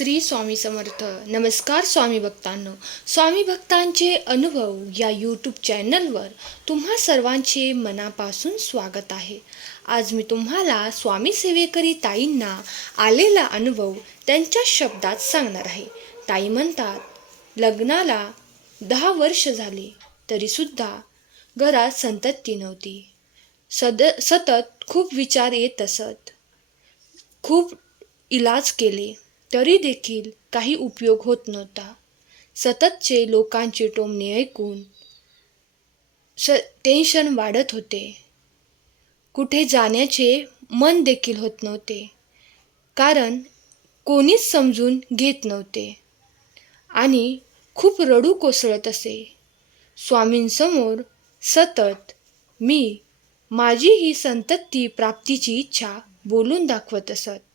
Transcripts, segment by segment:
श्री स्वामी समर्थ. नमस्कार स्वामी भक्तांनो. स्वामी भक्तांचे अनुभव या यूट्यूब चॅनलवर तुम्हा सर्वांचे मनापासून स्वागत आहे. आज मी तुम्हाला स्वामी सेवेकरी ताईंना आलेला अनुभव त्यांच्या शब्दात सांगणार आहे. ताई म्हणतात, लग्नाला 10 वर्ष झाली तरीसुद्धा घरात संतती नव्हती. सतत खूप विचार येत असत. खूप इलाज केले तरी देखील काही उपयोग होत नव्हता. सततचे लोकांचे टोमणे ऐकून टेन्शन वाढत होते. कुठे जाण्याचे मन देखील होत नव्हते, कारण कोणीच समजून घेत नव्हते आणि खूप रडू कोसळत असे. स्वामींसमोर सतत मी माझी ही संतती प्राप्तीची इच्छा बोलून दाखवत असत.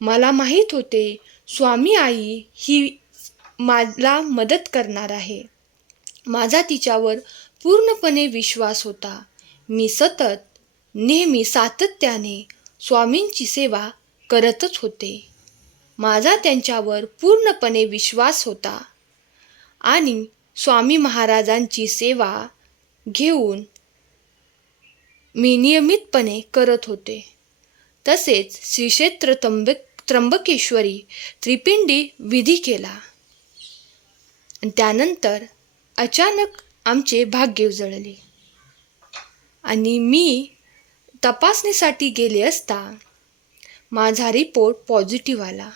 मला माहीत होते स्वामी आई ही मला मदत करणार आहे. माझा तिच्यावर पूर्णपणे विश्वास होता. मी सतत नेहमी सातत्याने स्वामींची सेवा करतच होते. माझा त्यांच्यावर पूर्णपणे विश्वास होता आणि स्वामी महाराजांची सेवा घेऊन मी नियमितपणे करत होते. तसेच श्री क्षेत्र त्र्यंबकेश्वरी त्रिपिंडी विधी केला. त्यानंतर अचानक आमचे भाग्य उजळले आणि मी तपासणीसाठी गेले असता माझा रिपोर्ट पॉझिटिव्ह आला.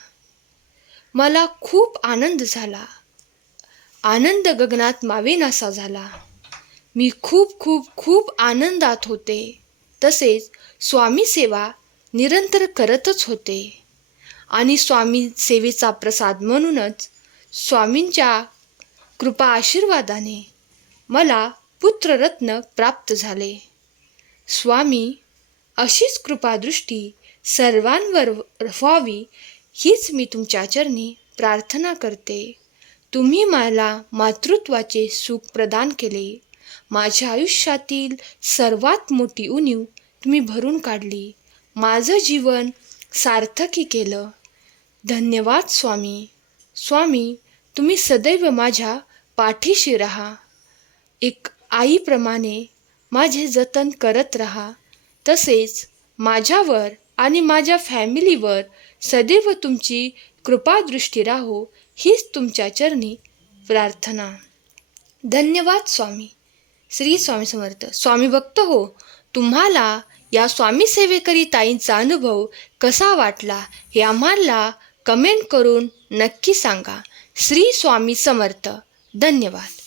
मला खूप आनंद झाला. आनंद गगनात मावेनासा झाला. मी खूप खूप खूप आनंदात होते. तसेच स्वामी सेवा निरंतर करतच होते आणि स्वामी सेवेचा प्रसाद म्हणूनच स्वामींच्या कृपा आशीर्वादाने मला पुत्ररत्न प्राप्त झाले. स्वामी अशीच कृपादृष्टी सर्वांवर व्हावी हीच मी तुमच्या चरणी प्रार्थना करते. तुम्ही मला मातृत्वाचे सुख प्रदान केले. माझ्या आयुष्यातील सर्वात मोठी उणीव तुम्ही भरून काढली. माझं जीवन सार्थकी केलं. धन्यवाद स्वामी. स्वामी, तुम्ही सदैव माझ्या पाठीशी राहा. एक आईप्रमाणे माझे जतन करत राहा. तसेच माझ्यावर आणि माझ्या फॅमिलीवर सदैव तुमची कृपादृष्टी राहो हीच तुमच्या चरणी प्रार्थना. धन्यवाद स्वामी. श्री स्वामी समर्थ. स्वामी भक्त हो, तुम्हाला या स्वामी सेवेकरी ताईंचा अनुभव कसा वाटला हे आम्हाला कमेंट करून नक्की सांगा. श्री स्वामी समर्थ. धन्यवाद.